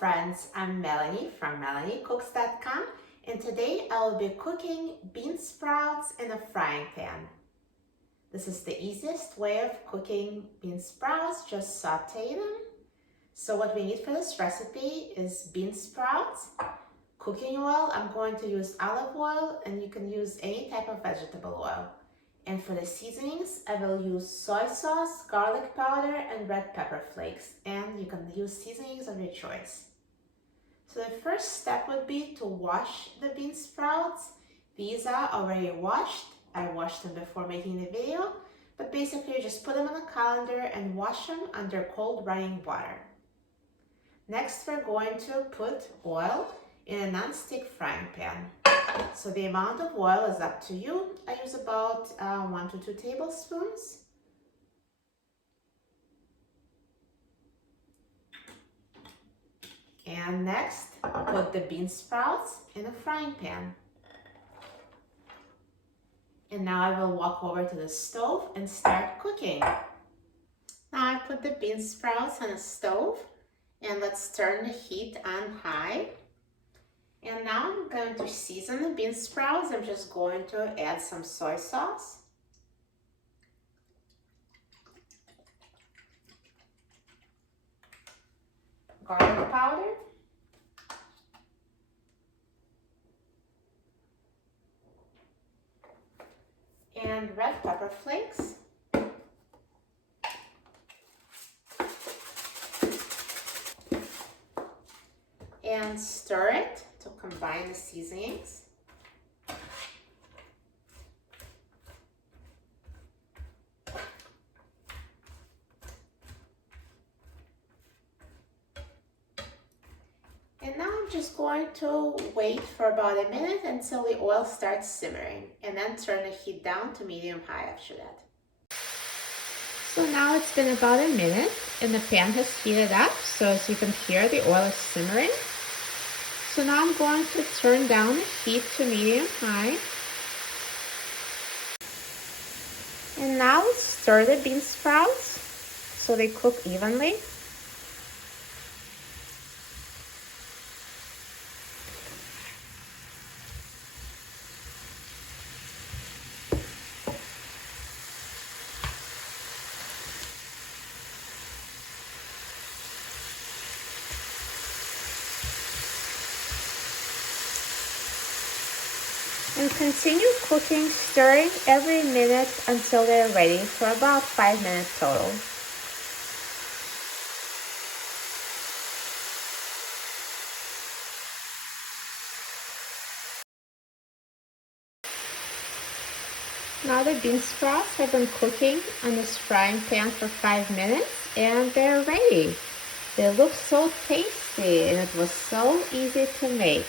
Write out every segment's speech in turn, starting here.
friends, I'm Melanie from melaniecooks.com, and today I will be cooking bean sprouts in a frying pan. This is the easiest way of cooking bean sprouts, just saute them. So what we need for this recipe is bean sprouts, cooking oil. I'm going to use olive oil, and you can use any type of vegetable oil. And for the seasonings, I will use soy sauce, garlic powder, and red pepper flakes. And you can use seasonings of your choice. So the first step would be to wash the bean sprouts. These are already washed. I washed them before making the video. But basically, you just put them on a colander and wash them under cold running water. Next, we're going to put oil in a non-stick frying pan. So the amount of oil is up to you. I use about 1 to 2 tablespoons. And next, put the bean sprouts in a frying pan. And now I will walk over to the stove and start cooking. Now I put the bean sprouts on the stove, and let's turn the heat on high. And now I'm going to season the bean sprouts. I'm just going to add some soy sauce, garlic powder, and red pepper flakes. And stir it to combine the seasonings. And now I'm just going to wait for about a minute until the oil starts simmering, and then turn the heat down to medium-high after that. So now it's been about a minute and the pan has heated up, so as you can hear, the oil is simmering. So now I'm going to turn down the heat to medium-high. And now stir the bean sprouts so they cook evenly. And continue cooking, stirring every minute until they're ready for about 5 minutes total. Now the bean sprouts have been cooking on this frying pan for 5 minutes, and they're ready. They look so tasty, and it was so easy to make.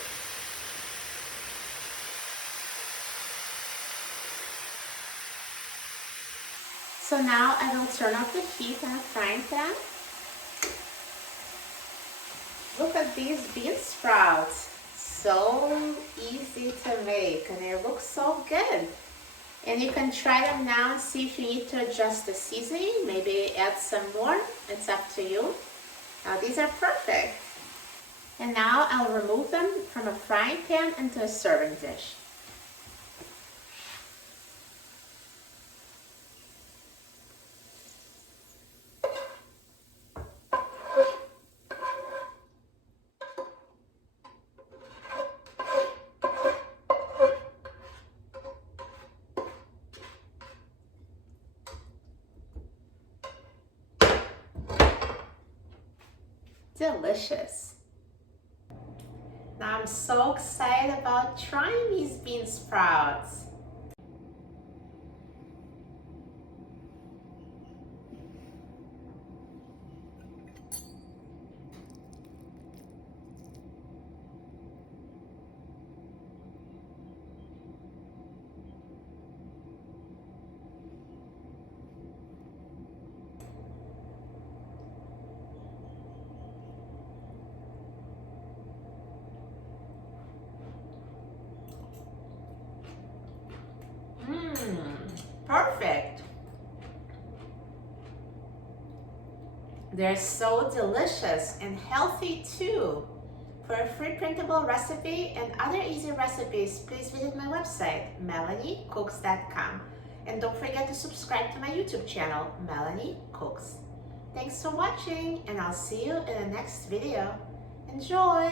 So now I will turn off the heat on the frying pan. Look at these bean sprouts. So easy to make, and they look so good. And you can try them now and see if you need to adjust the seasoning. Maybe add some more. It's up to you. Now these are perfect. And now I'll remove them from a frying pan into a serving dish. Delicious. Now I'm so excited about trying these bean sprouts. Perfect. They're so delicious and healthy too. For a free printable recipe and other easy recipes, please visit my website, melaniecooks.com. And don't forget to subscribe to my YouTube channel, Melanie Cooks. Thanks for watching, and I'll see you in the next video. Enjoy!